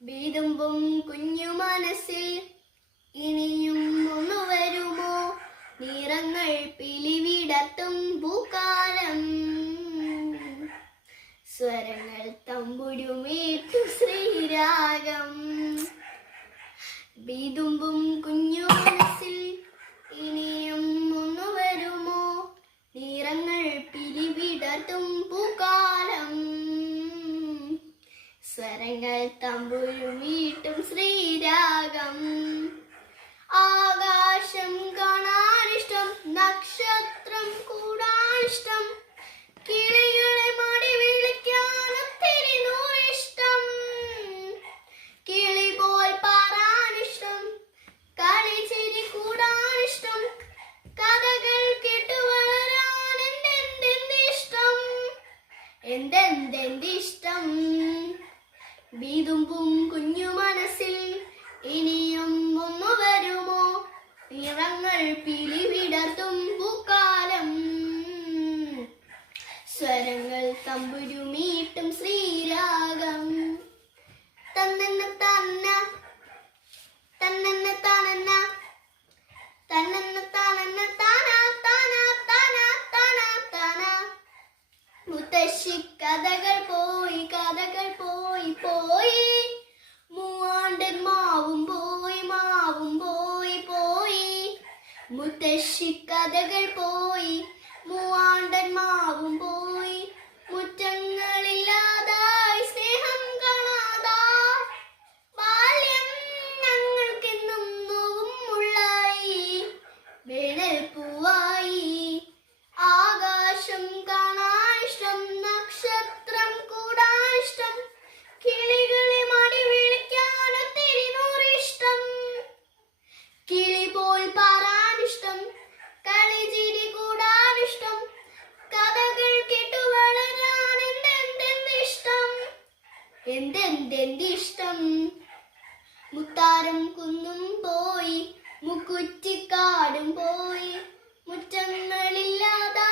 വീതുമ്പും കുഞ്ഞു മനസ്സിൽ ഇനിയും ഒന്നു വരുമോ? നിറങ്ങൾ പിലിവിടത്തും പൂക്കാലം, സ്വരങ്ങൾ തമ്പുരുമേറ്റു ശ്രീരാഗം. വീതുമ്പും കുഞ്ഞു മനസ്സിൽ ഇനിയും ഒന്നു വരുമോ? നിറങ്ങൾ പിലിവിടത്തും പൂക്കാലം, സ്വരങ്ങൾ തമ്പുരുമീട്ടും ശ്രീരാഗം. ആകാശം കാണാനിഷ്ടം, നക്ഷത്രം കൂടാനിഷ്ടം, കിളികളെ മടി വിളിക്കാൻ ഒത്തിരി നൂറിഷ്ടം. കിളി പോൽ പാറാനിഷ്ടം, കളിച്ചിരി കൂടാനിഷ്ടം, കഥകൾ കേട്ടു വളരാൻ എന്തെന്തിഷ്ടം, എന്തെന്തിഷ്ടം. വീതുമ്പും കുഞ്ഞു മനസ്സിൽ ഇനിയും ഒന്നു വരുമോ? നിറങ്ങൾ പിലിവിടത്തും പൂക്കാലം, സ്വരങ്ങൾ തമ്പുരുമീട്ടും ശ്രീരാഗം. തന്നെന്ന തന്ന തന്നെന്ന തനന്ന തന്നെന്ന തനന്ന തന തന തന തന തന. മുത്തശ്ശി കഥകൾ പോയി, കഥകൾ പോയി പോയി, മൂവാണ്ടൻ മാവും പോയി, മാവും പോയി പോയി. മുത്തശ്ശി കഥകൾ പോയി, മൂവാണ്ടൻ മാവും പോയി, മുറ്റങ്ങളില്ലാതായി സ്നേഹം കാണാതായി. ബാല്യം ഞങ്ങൾക്കെന്നും നോവും മുള്ളായി, വേനൽ പൂവായി. ആകാശം കാണാനിഷ്ടം, നക്ഷത്രം കൂടാനിഷ്ടം, കിളികളെ മടി വിളിക്കാൻ ഒത്തിരി നൂറിഷ്ടം. കിളി പോൽ പാറാനിഷ്ടം, കളിച്ചിരി കൂടാനിഷ്ടം, കഥകൾ കേട്ടു വളരാൻ എന്തെന്തിഷ്ടം, എന്തെന്തിഷ്ടം. മുത്താരം കുന്നും പോയി, മുക്കുറ്റിക്കാടും പോയി, മുറ്റങ്ങളില്ലാതാ